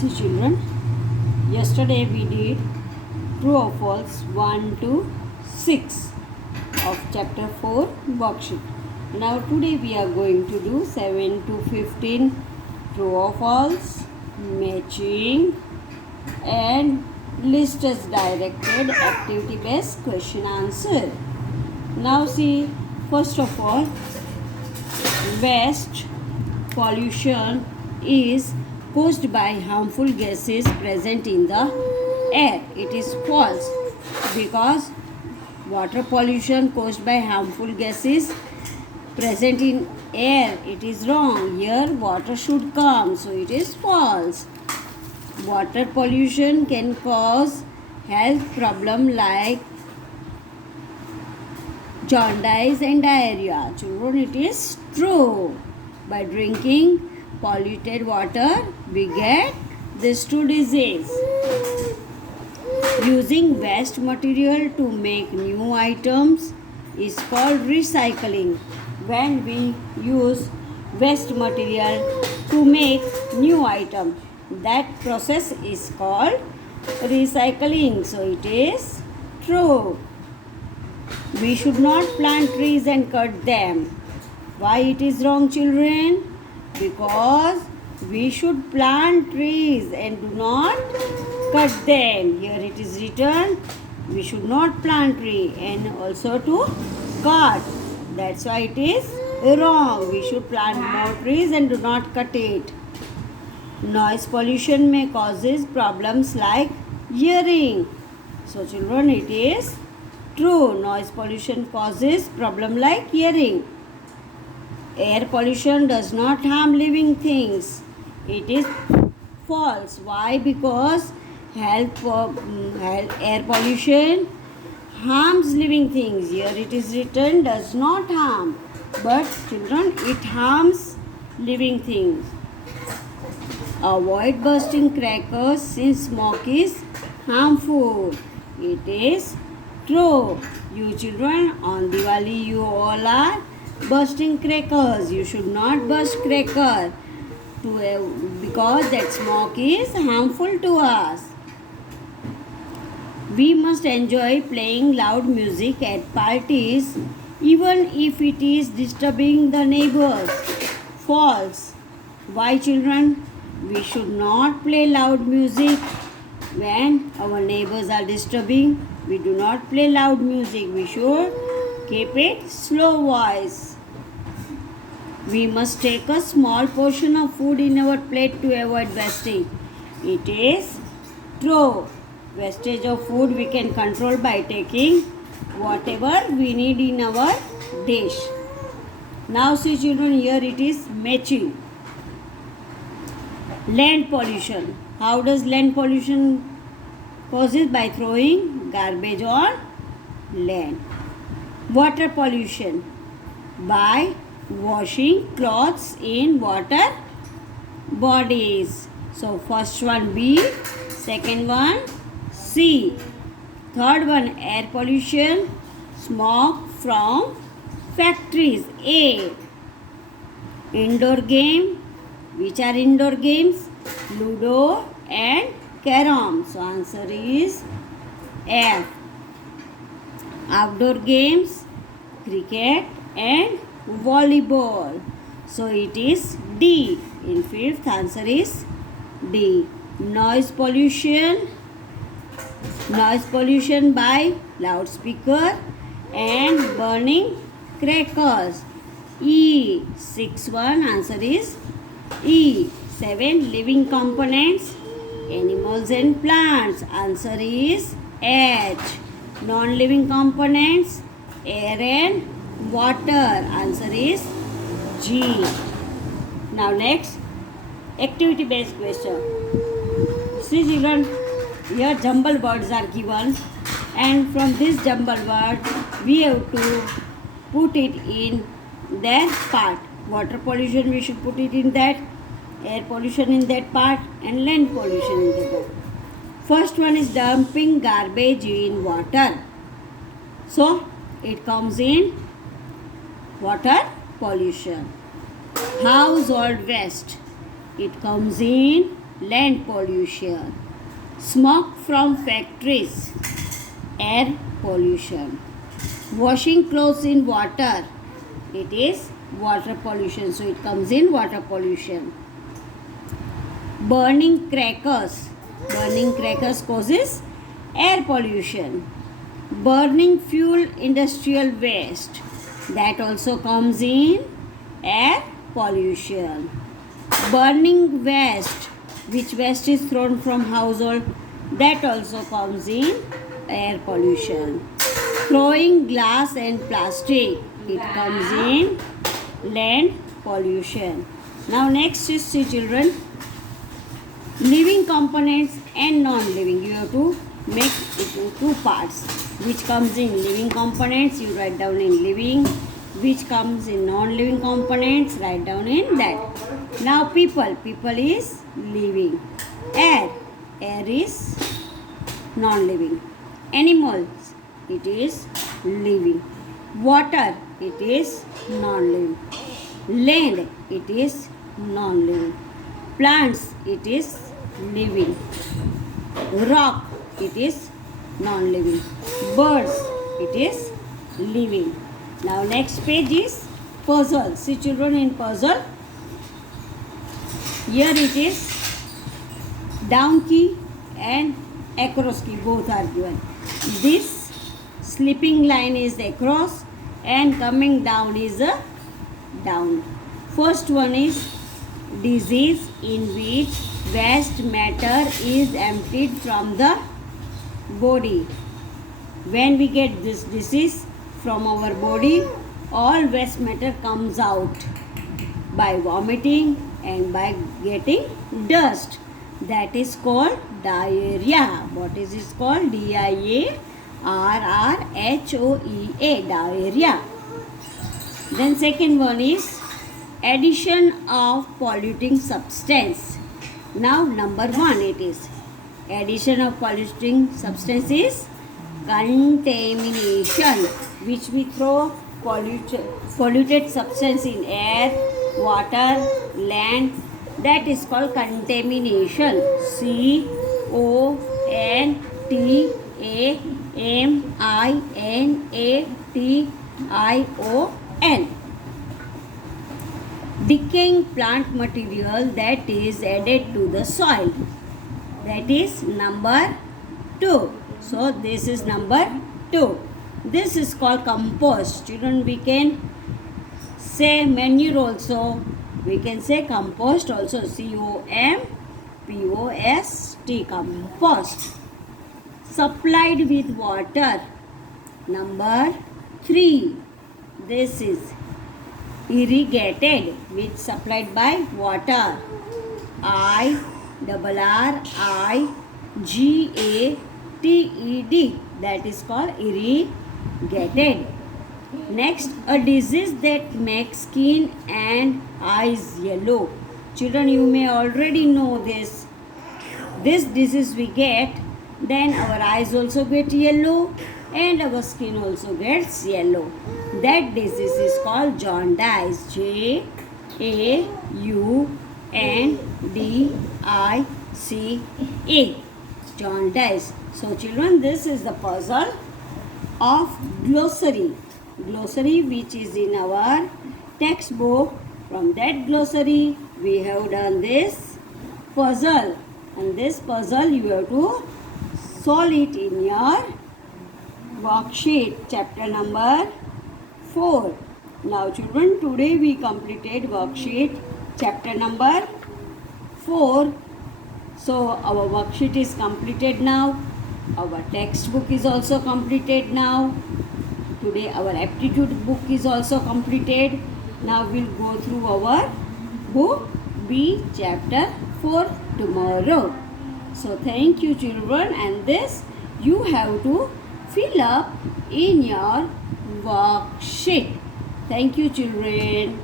See children, yesterday we did true or false 1 to 6 of chapter 4 worksheet. Now today we are going to do 7 to 15 true or false, matching and list as directed activity based question answer. Now see, first of all, waste pollution is caused by harmful gases present in the air. It is false because water pollution caused by harmful gases present in air. It is wrong. Here water should come, so it is false. Water pollution can cause health problem like jaundice and diarrhea. Children, it is true. By drinking polluted water, we get these two diseases. Using waste material to make new items is called recycling. When we use waste material to make new item, that process is called recycling. So it is true. We should not plant trees and cut them. Why it is wrong, children? Because we should plant trees and do not cut them. Here it is written, we should not plant tree and also to cut. That's why it is wrong. We should plant more trees and do not cut it. Noise pollution may causes problems like hearing. So children, it is true. Noise pollution causes problem like hearing. Air pollution does not harm living things. It is false. Why? Because air pollution harms living things. Here it is written does not harm. But children, it harms living things. Avoid bursting crackers since smoke is harmful. It is true. You children, on Diwali you all are bursting crackers. You should not burst cracker because that smoke is harmful to us. We must enjoy playing loud music at parties even if it is disturbing the neighbors. False. Why children? We should not play loud music when our neighbors are disturbing. We do not play loud music. We should keep it slow voice. We must take a small portion of food in our plate to avoid wastage. It is true. Wastage of food we can control by taking whatever we need in our dish. Now see children, here it is matching. Land pollution. How does land pollution causes? By throwing garbage on land. Water pollution by washing clothes in water bodies. So first one B, second one C, third one air pollution, smoke from factories. A. Indoor game. Which are indoor games? Ludo and Carom. So answer is F. Outdoor games, cricket and volleyball. So it is D. In fifth, answer is D. Noise pollution. Noise pollution by loudspeaker and burning crackers. E. 6-1, answer is E. 7. Living components, animals and plants. Answer is H. Non-living components, air and water. Answer is G. Now next, activity based question. See children, here jumble words are given and from this jumble word we have to put it in their part. Water pollution we should put it in that, air pollution in that part and land pollution in that part. First one is dumping garbage in water. So it comes in water pollution. Household waste. It comes in land pollution. Smoke from factories, air pollution. Washing clothes in water, it is water pollution, so it comes in water pollution. Burning crackers causes air pollution. Burning fuel, industrial waste, that also comes in air pollution. Burning waste, which waste is thrown from household, that also comes in air pollution. Throwing glass and plastic, it comes in land pollution. Now next is, see children, living components and non-living. You have to make it in two parts. Which comes in living components, you write down in living. Which comes in non-living components, write down in that. Now people is living. Air is non-living. Animals, it is living. Water, it is non-living. Land, it is non-living. Plants, it is living. Rock, it is non-living. Birds, it is living. Now next page is puzzle. See children, in puzzle, here it is down key and across key, both are given. This slipping line is across and coming down is a down. First one is disease, in which waste matter is emptied from the body. When we get this disease from our body, all waste matter comes out by vomiting and by getting dust. That is called diarrhea. What is it called? diarrhea, diarrhea. Then second one is addition of polluting substance. Now number one, it is addition of polluting substance is contamination, which we throw polluted substance in air, water, land. That is called contamination. CONTAMINATION. Decaying plant material that is added to the soil. That is number 2. So this is number 2. This is called compost. Children, we can say manure also. We can say compost also. COMPOST, compost. Supplied with water. Number 3. This is irrigated, which supplied by water. IRRIGATED. That is called irrigated. Next, a disease that makes skin and eyes yellow. Children, you may already know this. This disease we get, then our eyes also get yellow and our skin also gets yellow. That disease is called jaundice. JAUNDICE. Jaundice. So children, this is the puzzle of glossary. Glossary which is in our textbook. From that glossary we have done this puzzle, and this puzzle you have to solve it in your worksheet, chapter number 4. Now children, today we completed worksheet chapter number 4. So our worksheet is completed now. Our textbook is also completed now. Today our aptitude book is also completed. Now we'll go through our book B chapter 4 tomorrow. So thank you children, and this you have to fill up in your worksheet. Thank you children.